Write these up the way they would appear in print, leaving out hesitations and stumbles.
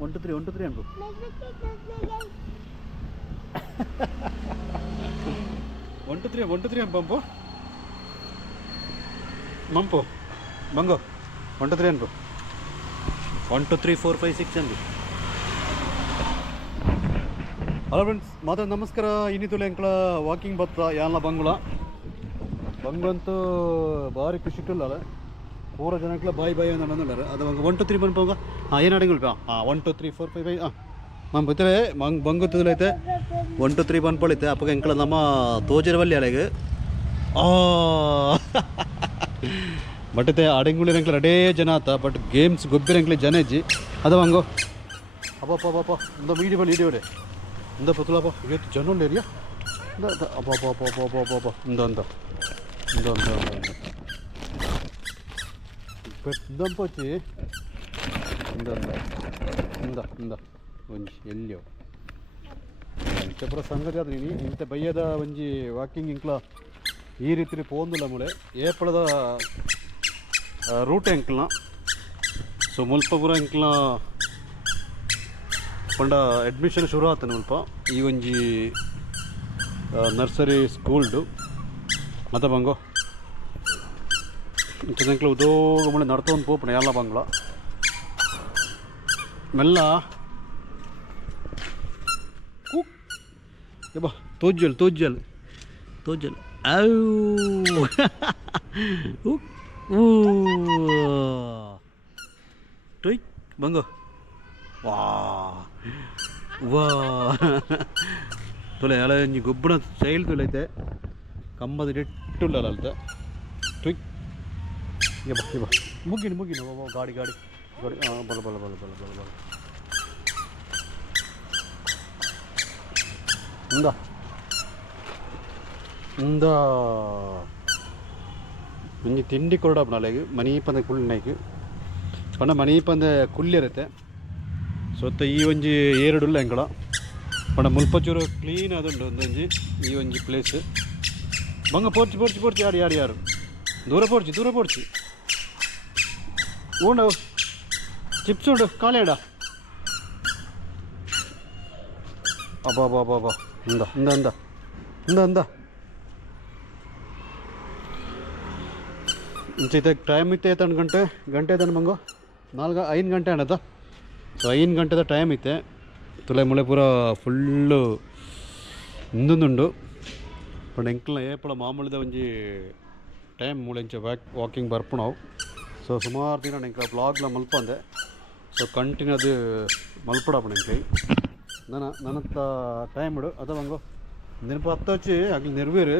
1 2 3 1 2 3 ಅನ್ಕೋ 1 2 3 1 2 3 ಪಂಪು ಮಂಪು ಬಂಗೋ 1 2 3 ಅನ್ಕೋ 1 2 3 4 5 6 ಅನ್ಕೋ. ಹಲೋ ಫ್ರೆಂಡ್ಸ್, ಮಾತಾಡ ನಮಸ್ಕಾರ. ಇನ್ನಿತುಲೆ ಎಂಕ್ಲ ವಾಕಿಂಗ್ ಬತ್ತ ಯಾನ್ಲ ಬಂಗುಳ ಬಂಗುಳಂತೂ ಭಾರಿ ಖುಷಿ ಇಟ್ಟಿಲ್ಲ ಪೂರ ಜನಕ್ಲ ಬಾಯ್ ಬಾಯ್ ಅಂತ ಅಂದಿಲ್ಲ ಅದು 1 2 3 ಬಂಪಂಗ ಏನು ಅಡಂಗಿಲ್ಪ 1 2 3 4 5 5 మనం పోతే బంగుతులు అయితే 1 2 3 పనిపడితే అప్పగా ఇంకా నమ్మ తోజరవల్లి అలాగే ಬಟ್ ಐತೆ ಅಡಂಗುಳಿ ಎಂಕ್ಲ ರೆಡೇ ಜನ ಆತ ಬಟ್ ಗೇಮ್ಸ್ ಗೊಬ್ಬಿರ ಎಂಕ್ಲೆ ಜನ ಇಜ್ಜಿ ಅದ ಹಂಗೋ ಅಬ್ಬಪ್ಪ ಇಂದ ವೀಡಿಯೋ ಬಲ್ಲಿ ಇಡಿಯೋಡೆ ಇಂದ ಪತುಲಪ್ಪ ಇವತ್ತು ಜನ ಉಂಡು ಏರಿಯಾ ಅಬ್ಬಪ್ಪ ಇಂದ ಪೆದ್ದಂಪಚ್ಚಿ ಇಂದ ಒಂಜಿ ಎಲ್ಲಿಯೋ ಇಂಥ ಪುರ ಸಂಗತಿ ಆದ್ರೆ ಇಂಥ ಬಯ್ಯದ ಒಂಜಿ ವಾಕಿಂಗ್ ಇಂಕ್ಲ ಈ ರೀತಿ ಪೋಂದಿಲ್ಲ ಮುಳೆ ಏಪಳದ ರೂಟ್ ಎಂಕ್ಲ ಸೊ ಮುಲ್ಪ ಪುರ ಎಂಕ್ಲ ಪಂಡ ಅಡ್ಮಿಷನ್ ಶುರು ಆತನ ಮುಲ್ಪ ಈ ಒಂಜಿ ನರ್ಸರಿ ಸ್ಕೂಲ್ಡು ಮತ್ತೆ ಬಂಗೋ ಇಂಥದಂಕ್ಲ ಉದೋಗ ಮುಳೆ ನಡ್ತೊಂದು ಪೋಪಣ ಎಲ್ಲ ಬಂಗ್ಲ ಮೆಲ್ಲ ಬಾ ತೋಜ್ಜಲ್ ಟೊಯ್ ಬಂಗೋ ವಾ ತೊಲೆ ಅಲ್ಲ ಒಂಜಿ ಗೊಬ್ಬರ ಸ್ಟೈಲ್ ತೊಲೈತೆ ಕಂಬದ ಇಟ್ಟುಲ್ಲ ಅಲ್ತ ಟೊಯ್ ಬಾ ಮುಗಿನ ಗಾಡಿ ಬಲ ಇಂದ ಒಂಜಿ ತಿಂಡಿ ಕೊರಡಪ್ಪ ನಾಳೆಗೆ ಮನಿ ಪಂದೆ ಕುಳ್ಳಿನಾಯ್ಕೆ ಪಂಡ ಮನಿ ಪಂದೆ ಕುಳ್ಳಿರುತ್ತೆ ಸೊತ್ತ ಈ ಒಂಜಿ ಏರಡುಲ್ಲ ಎಂಕಳ ಪಂಡ ಮುಲ್ಪಚೂರು ಕ್ಲೀನ್ ಆದುಂಡು ಒಂದೊಂಜಿ ಈ ಒಂಜಿ ಪ್ಲೇಸ್ ಬಂಗ ಪೋರ್ಚಿ ಯಾರು ದೂರ ಪೋರ್ಚಿ ಉಂಡು ಚಿಪ್ಸ್ ಉಂಡು ಕಾಲೇಡ ಅಬ್ಬಾ ಇಂದ ಇಂಚೈತೆ ಟೈಮ್ ಇತ್ತೆ 8 ಗಂಟೆ ಐತೆ ಮಂಗೋ 5 ಗಂಟೆ ಅನ್ನದ ಸೊ 5 ಗಂಟೆದ ಟೈಮ್ ಐತೆ ತುಲೆ ಮುಳೆ ಪೂರ ಫುಲ್ಲು ಇಂದುಂಡು ಬಟ್ ಎಂಕ್ಲ ಏಪಳ ಮಾಮೂಲಿದ ಒಂಜಿ ಟೈಮ್ ಮುಳೆಂಚ ವಾಕಿಂಗ್ ಬರ್ಪು ನಾವು ಸೊ ಸುಮಾರು ದಿನ ಎಂಕ ಬ್ಲಾಗ್ಲ ಮಲ್ಪಂದೆ ಸೊ ಕಂಟಿನ್ಯೂ ಅದು ಮಲ್ಪಡಪ್ಪ ಎಂಕೈ ನನ್ನತ್ತ ಟೈಮ್ ಇಡು ಅದ ಬಂಗೋ ನೆನಪು 10 వచ్చి ಅಗ್ಲಿ ನೆರವೇರು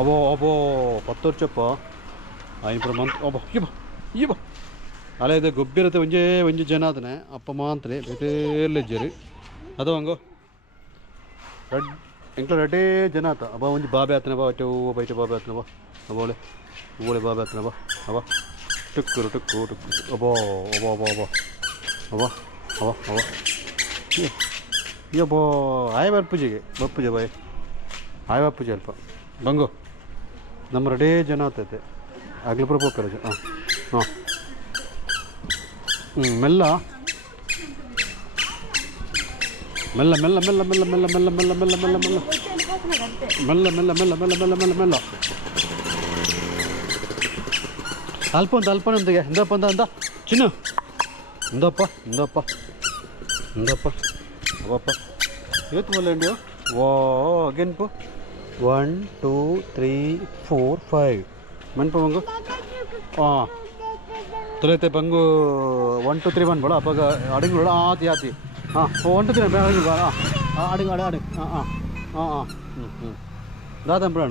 ಅಬೋ 10 వచ్చಪ್ಪ ಐಪುರ ಮಂತ್ ಇಬ್ಬ ಅಲ್ಲ ಇದು ಗೊಬ್ಬಿರತ್ತೆ ಒಂಜಿ ಜನ ಅದನೆ ಅಪ್ಪ ಮಾಂತ್ರೆ ಬೇಟೇರ್ಲೆಜ್ಜರಿ ಅದ ಬಂಗೋ ಎಂಕ್ಲ ರೆಡೇ ಜನ ಆತ ಅಬ್ಬ ಒಂಜಿ ಬಾಬೆ ಆತನ ಬಾ ಒಟ್ಟೆ ಬೈಟ ಬಾಬೆ ಆತನ ಬಾ ಓಳೆ ಬಾಬೆ ಆತನ ಬಾ ಅವ ಟುಕ್ಕು ಅಬ್ಬ ಯಬ್ಬೋ ಆಯ್ ಬಪ್ಪುಜೆ ಬಾಯ್ ಆಯ್ ಬಪ್ಪುಜೆ ಅಲ್ಪ ಬಂಗೋ ನಮ್ಮ ರೆಡೇ ಜನ ಆಗ್ತೈತೆ ಆಗ್ಲಿ ಪುರ ಪೋಪರ ಹಾಂ ಮೆಲ್ಲ ಅಲ್ಪನಂದಿಗೆ ಇಂದಪ್ಪ ಅಂದ ಚಿನ್ನು ಇಂದಪ್ಪ ಅವಪ್ಪ ಇವತ್ತು ಮಲ್ಲೆಂಡು ವಾ ಅಗೇನ್ಪು 1 2 3 4 5 ಮನ್ಪು ಬಂಗು ತೊಲೈತೆ ಬಂಗು 1 2 3 ಬಂದ್ಬೇಡ ಅಪ್ಪಾಗ ಅಡಂಗಿ ಆತಿ ಹಾಂ 1 2 3 ಅಡಂಗಿ ಅಡಿ ಹಾಂ ದಾದಂಬ್ರಾಣ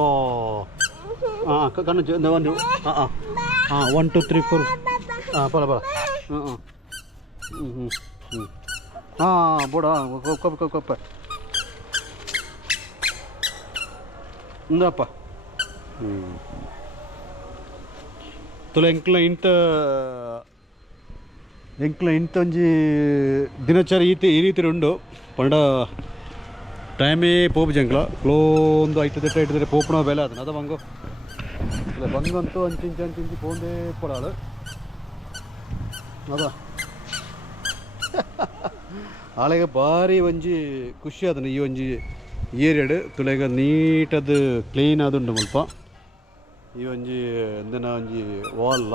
ಓ ಕಣ್ಣು ಒಂದು 1 2 3 4 ಬಲ ಬೋಡ ಕೊಪ್ಪ ಇಂದಪ್ಪ ತುಲ ಎಂಕ್ಲ ಇಂಥ ಒಂಜಿ ದಿನಚರಿ ಈ ರೀತಿ ಉಂಡು ಪಂಡ ಟೈಮೇ ಪೋಪು ಜಂಕ್ಲ ಕ್ಲೋಂದು 8 ಪೋಪುಣ ಬೆಲೆ ಅದನ್ನ ಅದ ಬಂಗು ಬಂಗಂತೂ ಅಂಚಿಂಚಿ ಪೋಂದೇ ಪೊಡಾಳು ಅದ ಆಳೆಗೆ ಭಾರಿ ಒಂಜಿ ಖುಷಿ ಅದನ್ನು ಈ ಒಂಜಿ ಏರಿಯಡ್ ತುಲೆಗ ನೀಟದು ಕ್ಲೀನ್ ಆದುಂಡು ಮುಲ್ಪ ಈ ಒಂಜಿ ಎಂದಿನ ಒಂಜಿ ವಾಲ್ಲ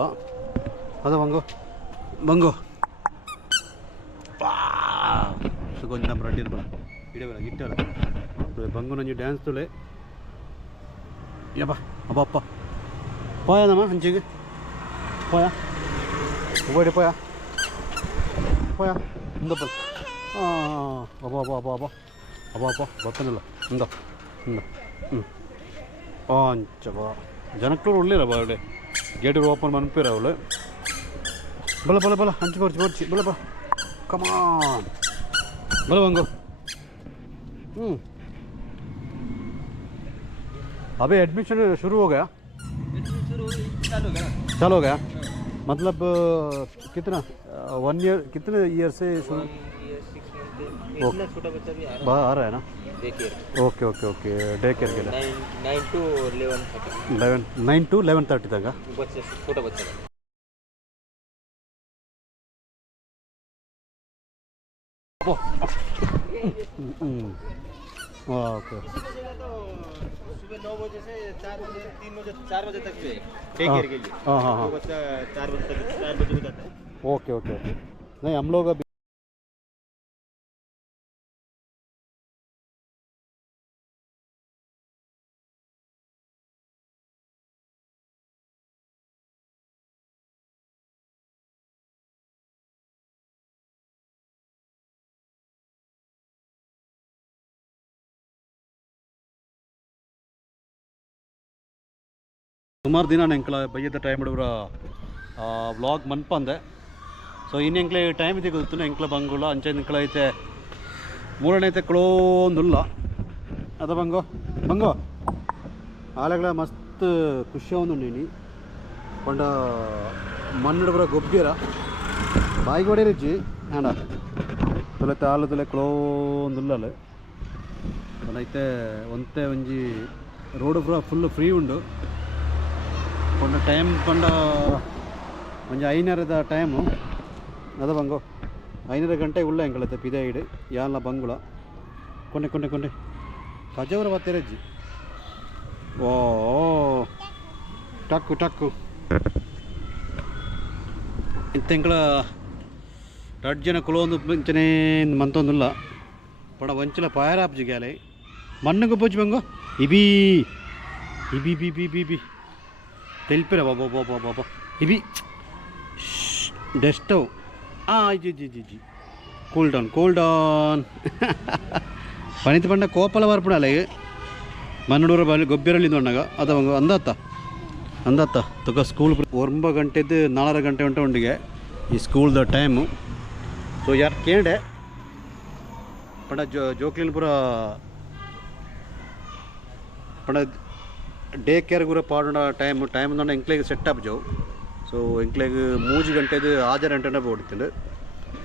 ಅದ ಬಂಗೋ ಬಂಗೋ ಕೊಂಚ ನಮ್ಮ ರೆಡ್ಡಿ ಬರ ಇಡಬೇಡ ಗಿಟ್ಟಲ್ಲ ಬಂಗುನೊಂಜಿ ಡ್ಯಾನ್ಸ್ ತುಳೆ ಯಪ್ಪ ಅಪ್ಪ ಅಪ್ಪ పోయాదమ్మా మంచిగా పోయా ఒకటి పోయా పోయಾ ಇಂದಪ್ಪ ಅಬ್ಬಾ ಅಬ್ಬಾ ಅಬ್ಬಾ ಅಬ್ಬಾ ಅಬ್ಬಾ ಅಬ್ಬಾ ಗೊತ್ತನಿಲ್ಲ ಇಂದ ಇಂದ ಅಂಚಪ್ಪ ಜನಕ್ಕಳು ಒಳ್ಳೆಯರ ಬಾಳೆ ಗೇಟ್ ಓಪನ್ ಮನ್ಪಿರ ಅವಳು ಬಲ ಬಲ ಬಲ ಹಂಚಿ ಬರ್ಚಿ ಬಲ ಬಲ ಕಮಾನ್ ಬಲ ಬಂಗು अभी एडमिशन शुरू हो गया चालू हो गया मतलब कितना 1 ईयर कितने ईयर से शुरू छोटा बच्चा भी आ रहा है ना okay okay okay day care के लिए 9 to 11:30 9 to 11:30 तक बच्चे छोटा बच्चा ओके सुबह 9 बजे से 4 बजे 3 बजे 4 बजे तक जो है डे केयर के लिए हाँ हाँ हाँ बच्चा 4 बजे तक 4 बजे हो जाता है ओके ओके ओके नहीं हम लोग अभी ಸುಮಾರು ದಿನ ಎಂಕ್ಲ ಬೈಯದ ಟೈಮ್ ಹಿಡಿದ್ರ ವ್ಲಾಗ್ ಮನ್ಪಂದೆ ಸೊ ಇನ್ನು ಎಂಕ್ಲೆ ಟೈಮ್ ಇದೆ ಗೊತ್ತು ಎಂಕ್ಲ ಬಂಗುಳ ಅಂಚೆ ಎಂಕ್ಲ ಐತೆ ಮೂರನೇ ಐತೆ ಕ್ಲೋಂದುಲ್ಲ ಅದ ಬಂಗೋ ಬಂಗೋ ಆಲೆಗಳ ಮಸ್ತ್ ಖುಷಿ ಒಂದು ನೀನು ಕೊಂಡ ಮಣ್ಣಿಡ್ಬರ ಗೊಬ್ಬಿರ ಬಾಯಿಗೆ ಹೊಡೆರಿಜ್ಜಿ ಆಂಡ ತುಲೆ ತಾಲು ತುಲೆ ಕ್ಲೋಂದುಲ್ಲ ಅದೈತೆ ಒಂತೆ ಒಂಜಿ ರೋಡ್ ಪೂರ ಫುಲ್ ಫ್ರೀ ಉಂಡು ಕೊಂಡ ಟೈಮ್ ಕೊಂಡ ಒಂಜಿ 5:30 ಟೈಮು ಅದ ಬಂಗೋ 5:30 ಗಂಟೆಗೆ ಉಳ್ಳ ಎಂಕಳತ್ತೆ ಪಿದೆ ಇಡು ಯಾಲ ಬಂಗುಳ ಕೊಂಡೆ ಕೊಂಡೆ ಕೊಂಡೆ ಕಜವರ ಬತ್ತೆರಜ್ಜಿ ಓ ಟಕ್ಕು ಟಕ್ಕು ಇಂತೆಂಕಳ ರಡ್ಜನ ಕುಲೊಂದು ಇಂಚನೆ ಮಂತೊಂದುಲ್ಲ ಪಣ ವಂಚಲ ಪಾಯರಾಪ್ಜಿ ಗ್ಯಾಲೆ ಮಣ್ಣು ಪೋಚಿ ಬಂಗೋ ಇಬಿ ಇಬಿ ಬಿ ಬಿ ಬಿ ಬಿ తెలిపిరా బాబా బాబా బాబా ఇవి డస్ట్ జీ జీ జీ జీ కూల్ డౌన్ ಪನಿತ ಪಂಡ ಕೋಪಲ ಬರ್ಪುಡ ಅಲ್ಲಿಗೆ ಮನ್ನಡೂರ ಬಲ್ಲಿ ಗೊಬ್ಬೆರಲ್ಲಿಂದ ಉಂಡಾಗ ಅದ ಅಂದತ್ತ ತುಕ ಸ್ಕೂಲ್ 9 ಗಂಟೆದು 4 ಗಂಟೆ ಉಂಟ ಉಂಡಿಗೆ ಈ ಸ್ಕೂಲ್ದ ಟೈಮು ಸೊ ಯಾರು ಕೇಂಡೆ ಪಂಡ ಜೋಕ್ಲಿನ ಪೂರ ಪಂಡ डे केयर गुरा पाडोना टाइम टाइम ना इंक्लेग सेट अप जाओ सो इंक्लेग 3 ಗಂಟೆದು हाजर गंटे बोड़ते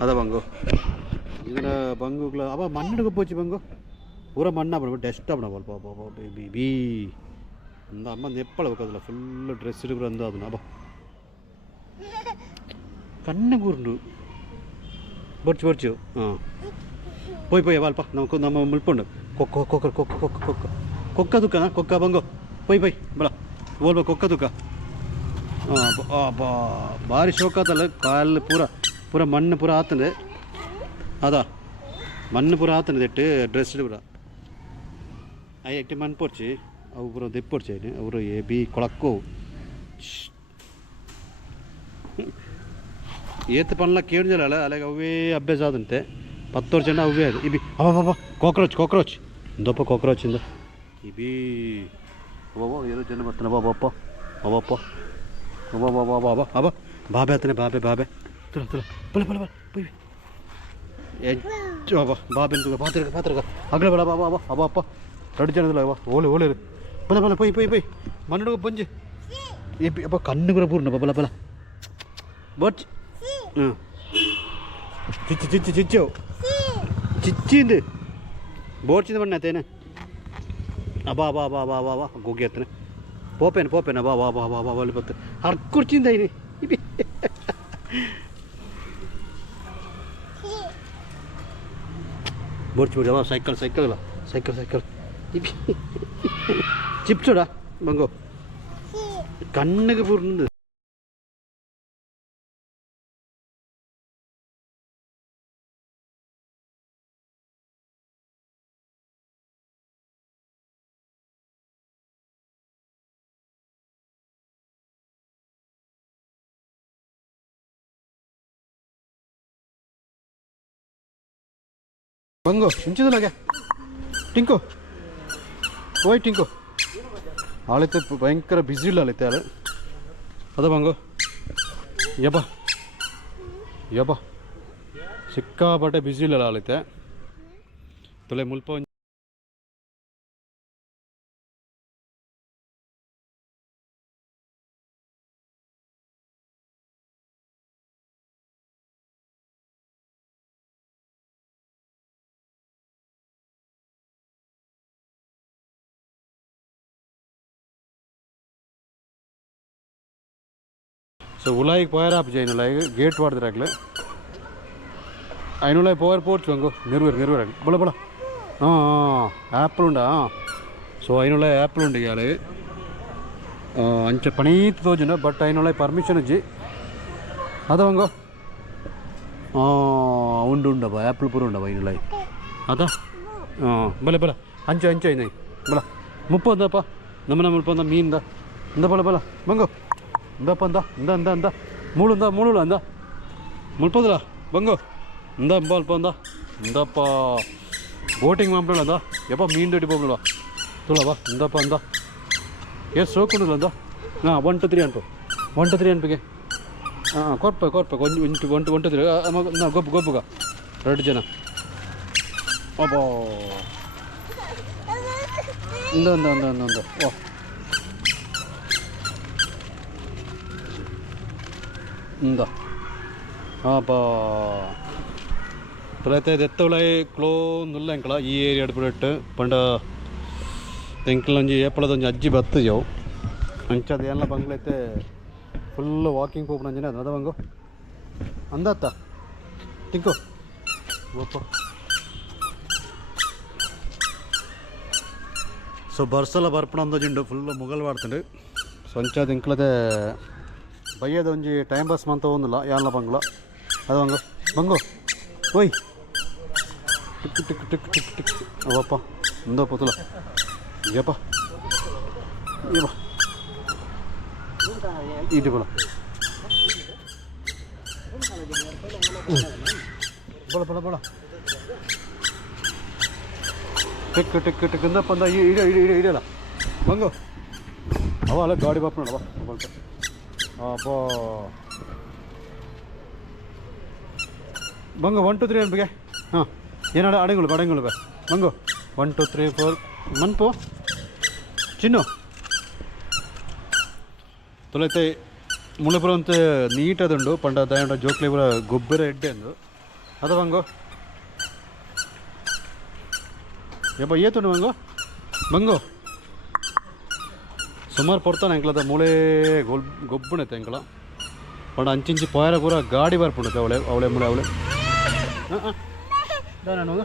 अदा बंगो इधर बंगुला अब मण्ड पोची बंगो पूरा मण्ण बन डस्ट अब बाबा बेबी बी अंद अम्म नेप्पल फुल ड्रेस अंद अब कण्ण कूर्नु बर्चु बर्चु हाँ पोई पोई वाल्प नम मुल्पुंड कोक्क कोक्क कोक्क कोक्क कोक्क कोक्क दुक्कना कोक्क बंगो पोई पोई बड़ा बोल बा कोक्का दुका भारी शौक आतल काल पूरा पूरा मण्ण पूरा आतंदे अदा मण्ण पूरा आतंदे इट्टु ड्रेस पूरा आई एक्ट मण्ण पोर्ची अव पूरा दिप्पोर्ची अवर ए बी कोळक्को ಏತ್ ಪನ್ಲ ಕೇಳಿದಲ್ಲ ಅಲ್ಲಿಗೆ ಅವೇ ಅಭ್ಯಾಸ ಆದಂತೆ 10 ವರ್ಷ ಅವೇ ಅದು ಇಬಿ ಅಬ್ಬಾ ಕಾಕ್ರೋಚ್ ದೊಪ್ಪ ಕಾಕ್ರೋಚ್ ಇಂದ ಇಬಿ ಅಬ್ಬಾ ಏನೋ ಜನ ಬರ್ತಾನೆ ಬಾಬಪ್ಪ ಅಬ್ಬಪ್ಪ ಅಬ್ಬಾ ಅಬ್ಬಾ ಬಾಬೆ ಆತನೆ ಬಾಬೆ ತುಲ ಬಲ ಬಲ ಬಲ ಪೈ ಹೆಚ್ಚು ಅಬ್ಬಾ ಬಾಬೆ ಅಂತ ಪಾತ್ರಗ ಅಗಲ ಬಲ ಬಾಬಾ ಅಬ್ಬಪ್ಪ 2 ಜನದಲ್ಲ ಅಬ್ಬಾ ಓಲೆ ಬಲ ಪೈ ಮನ್ನಡು ಬಂಜಿ ಇಬಿ ಅಬ್ಬಾ ಕಣ್ಣು ಗುರ ಪೂರ್ಣ ಬಲ ಬಲ ಬಟ್ ചിച്ചോ ചിച്ചിണ്ട് ബോർച്ചിന്ന് പണ്ണത്തേന് അബാ ഗോഗ്യത്തിന് പോപ്പേന് അബാ വലിപ്പത്ത് അർക്കുറിച്ചിന്തതിന് బొర్చి బొర్చి సైకిల్ సైకిల్ సైకిల్ సైకిల్ చిప్చుడా బంగో కన్నుకు పూర్ణుంది ಬಂಗೋ ಇಂಚಿದಲಾಗೆ ಟಿಂಕು ಓಯ್ ಟಿಂಕು ಆಳೈತೆ ಭಯಂಕರ ಬ್ಯುಸಿ ಇಲ್ಲ ಆಳೈತೆ ಆಳು ಅದ ಬಂಗೋ ಯಬ್ಬ ಯಬ್ಬ ಸಿಕ್ಕಾಪಟ್ಟೆ ಬ್ಯುಸಿ ಇಲ್ಲ ಆಳೈತೆ ತೊಲೆ ಮುಲ್ಪ సో ఉలాయికి పోయారా జైన్ ఉలాయి గేట్ వాడదురాగలే ఆయన ఉలాయి పోయారు పోవచ్చు వంగు నెరవేరు బల బల యాప్లు ఉండా సో ఆయన ఉలాయి యాప్లు ఉండి ఇవ్వాలి ಅಂಚೆ ಪಣೀತ್ ತೋಜನ ಬಟ್ ఆయన ಉಲಾಯಿ ಪರ್ಮಿಷನ್ ಇಜ್ಜಿ ಅದ వంగో ಉಂಡಪ್ಪ యాప్లు ಪೂರ ఉండవు ఆయన ఉలాయి అదా ಬಲೆ ಬಲ ಅಂಚೆ ಅಂಚೆ ಐನೈ ಬಲ ಮುಪ್ಪಂದಪ್ಪ ನಮ್ಮ ಮುಲ್ಪಂದ ಮೀನ್ದ ಇಂದ ಬಲ ಬಲ ಬಂಗೋ ಇಂದಪ್ಪ ಇಂದ ಮೂಳು ಅಂದ ಮುಲ್ಪದಲ್ಲ ಬಂಗೋ ಇಂದ ಇಂಬಲ್ಪ ಅಂದ ಇಂದಪ್ಪ ಬೋಟಿಂಗ್ ಮಾಡ್ಬಿಡಲ್ಲ ಅಂದ ಯಪ್ಪ ಮೀನು ದೊಡ್ಡಿ ಹೋಗ್ಬಿಡುವ ತುಳವ ಇಂದಪ್ಪ ಅಂದ ಎಷ್ಟು ಸೋಕೊಂಡಿಲ್ಲ ಅಂದ 1 to 3 ಅನ್ಪು 1 to 3 ಅನ್ಪಿಗೆ ಕೊರ್ಪ ಒಂಟು 3 ನಾ ಗೊಬ್ಬುಗ 2 ಜನ ಅಬ್ಬೋ ಇಂದ ಓ ಇಂದ ಅಬ್ಬಾ ತುಳೈತೆ ಎತ್ತವಳೈ ಕ್ಲೋ ನುಲ್ಲ ಎಂಕಳ ಈ ಏರಿಯಾ ಬಿಟ್ಟು ಪಂಡ ಎಂಕಲೊಂಜಿ ಏಪಳದೊಂಜಿ ಅಜ್ಜಿ ಬತ್ತಜವು ಅಂಚದ ಎಲ್ಲ ಬಂಗ್ಲೈತೆ ಫುಲ್ ವಾಕಿಂಗ್ ಹೋಗ್ಬಿಡ ಅಂಜನೆ ಅದ ಬಂಗು ಅಂದತ್ತ Tinku ಓಪ so ಬರ್ಸಲ ಬರ್ಪಣ ಅಂದೋಜಿಂಡು full Mughal ಮಾಡ್ತಂಡು so ಅಂಚದ ಎಂಕಲದೆ ಬಯ್ಯದ ಒಂಜಿ ಟೈಮ್ ಪಾಸ್ ಮಂತ ಒಂದಿಲ್ಲ ಯಾಲ ಬಂಗ್ಲ ಅದು ಬಂಗು ಓಯ್ ಟಿಕ್ ಅವಪ್ಪ ಒಂದಪ್ಪ ತುಲ ಯಪ್ಪ ಯಪ್ಪ ಇದು ಬಲ ಬಳ ಟಿಕ್ ಇಂದಪ್ಪ ಅಂದ ಇಡಲ್ಲ ಬಂಗು ಅವ ಅಲ್ಲ ಗಾಡಿ ಬಾಪ್ ನೋಡವ ಬಲ್ತ ಅಬ್ಬಾ ಬಂಗು 1 to 3 ಅನ್ಬಿಗೆ ಹಾಂ ಏನಾಡ ಅಡಂಗುಳು ಬೆ ಬಂಗು 1 2 3 4 ಮನ್ಪು ಚಿನ್ನು ತೊಲೈತೆ ಮುಳೆಪುರ ಅಂತ ನೀಟ್ ಅದುಂಡು ಪಂಡ ದಯಂಡ ಜೋಕ್ಲಿ ಪುರ ಗೊಬ್ಬರ ಎಡ್ಡೆ ಅಂದು ಅದ ಬಂಗು ಯಪ್ಪ ಏತುಂಡು ಬಂಗು ಸುಮಾರು ಪಡ್ತಾನೆ ಎಂಕ್ಲದ ಮೂಳೆ ಗೊಬ್ಬುಣೈತೆ ಎಂಕ್ಲ ಪಂಡ ಅಂಚಿಂಚಿ ಪೋಯರ ಪೂರ ಗಾಡಿ ಬರ್ಪುಣತೆ ಅವಳೆ ಮೂಳೆ ನಾನು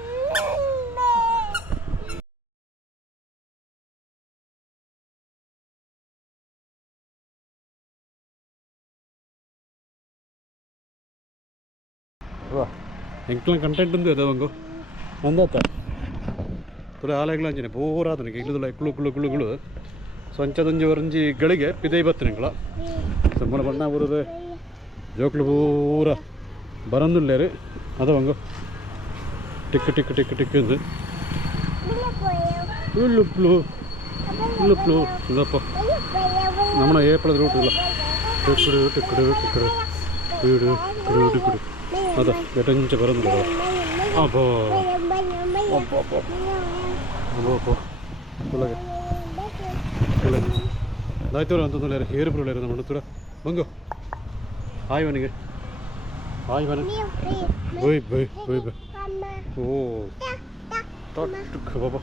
ಎಂಕ್ಲ ಕಂಟೆಂಟ್ ఉంది కదా వంగో అందత ತುಲೆ ಆಲೆಗಳ ಅಂಜನೆ ಬೋರಾದನೆ ಇಲ್ಲದಲ್ಲ ಕುಳು ಸ್ವಂಚದೊಂಜಿ ಒಂಜಿ ಗಳಿಗೆ ಪಿದೈ ಬತ್ತನೆ ಎಂಕ್ಲ ಸಂಬಳ ಬಣ್ಣ ಬರೋದು ಜೋಕ್ಲು ಪೂರ ಬರಂದುಲ್ಲೇರು ಅದ వంగೋ ಟಿಕ್ ಅಂದು ಉಳ್ಳುಪ್ಲು ಇದಪ್ಪ ನಮ್ಮನ ಏಪಳದ ರೂಟ್ ಇಲ್ಲ ಟಿಕ್ಕಡು ಅದ ಎಟಂಚ ಬರಂದು ಅಬ್ಬೋ ತುಳಗೆ ದಾಯ್ತವ್ರ ಅಂತಂದ್ರೆ ಹೇರು ಬರೋಲ್ಲ ನಮ್ಮ ತುರ ಬಂಗು ಹಾಯ್ ಅವನಿಗೆ ಹಾಯ್ ಬನ ಬೈ ಓ ಬಾಬಾ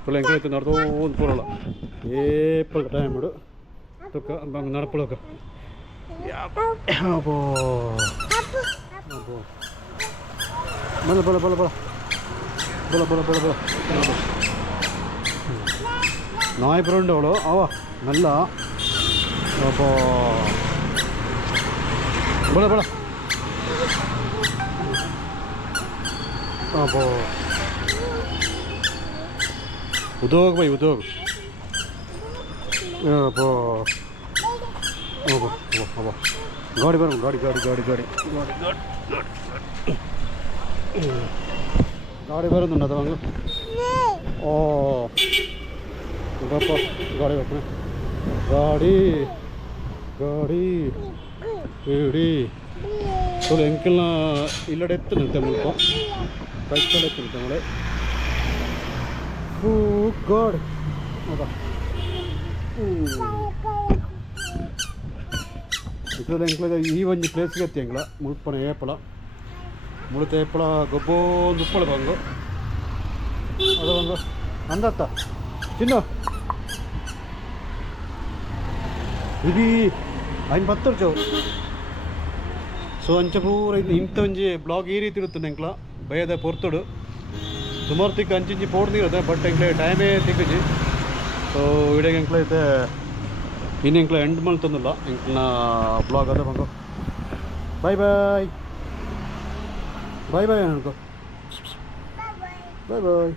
ತುಳ ಹೆಂಗೈತೆ ನಡ್ದೋ ಒಂದು ಪೂರಲ್ಲ ಏಪಲ್ ಟೈಮ್ ಬಿಡು ತುಕ್ಕ ಬಂಗ ನಡಪಳಕ ಅಬ್ಬೋ ಬಲ ಬಲ ಬಲ ಬಲ ಬಲ ಬಲ ಬಲ ಬಲ ನಾಯಿ ಬರೋಂಡು ಅವಳು ಅವ ನಲ್ಲ ಅಪ್ಪ ಬಲ ಬಲ ಅಪ್ಪ ಉದೋಗ್ ಬೈ ಉದೋಗ್ ಅಪ್ಪ ಅಬ್ಬ ಅಬ್ಬ ಗಾಡಿ ಬರ ಗಾಡಿ ಗಾಡಿ ಗಾಡಿ ಗಾಡಿ ಗಾಡಿ ಗಾಡಿ ಗಾಡಿ ಬರೋದು ಅದು ಹಂಗೆ ಓ ಗಪ್ಪ ಗಾಡಿ ಬರ್ತಾನೆ ಗಾಡಿ ಗಾಡಿ ಇಡಿ ಸ್ವಲ್ಪ ಎಂಕಲ್ನ ಇಲ್ಲಡೆ ಎತ್ತನಂತೆ ಮುಲ್ಪ ಕೈತಲ್ಲಿ ಎತ್ತನಂತೆ ಮಳೆ ಹೂ ಗಾಡ್ ಹೌದಾ ಇದ್ರಲ್ಲಿ ಎಂಕ್ಲಾಗ ಈ ಒಂದು ಪ್ಲೇಸ್ಗೆ ಎತ್ತಿ ಎಂಗ್ಲ ಮುಳ್ಪನ ಏಪಳ ಮುಳಿತ ಏಪಳ ಗೊಬ್ಬೋ ಒಂದು ಉಪ್ಪಳ ಬಂದು ಅದು ಒಂದು ಅಂದತ್ತ ಚಿನ್ನು ఇది ఆయన బత్తరు సో ಅಂಚೆ ಪೂರ ಇದು ಇಂಥ ಒಂಜಿ ಬ್ಲಾಗ್ ಈ ರೀತಿ ಇರುತ್ತೆ ಎಂಕ್ಲ ಬಯದ ಪೊರ್ತುಡು ಸುಮಾರು ತಿಕ್ಕ ಅಂಚಿಂಚಿ ಪೋಡ್ದಿರುತ್ತೆ ಬಟ್ ಎಂಕ್ಲೆ ಟೈಮೇ ತಿಕ್ಕಜಿ ಸೊ ಇಡೀಗೆ ಎಂಕ್ಲ ಐತೆ ಇನ್ನು ಎಂಕ್ಲ ಎಂಡ್ ಮಲ್ತಂದಿಲ್ಲ ಎಂಕ್ಲನ ಬ್ಲಾಗ್ ಅದ ಬಂದು ಬಾಯ್ ಬಾಯ್ ಬಾಯ್ ಬಾಯ್ ಅನ್ಕೋ ಬಾಯ್ ಬಾಯ್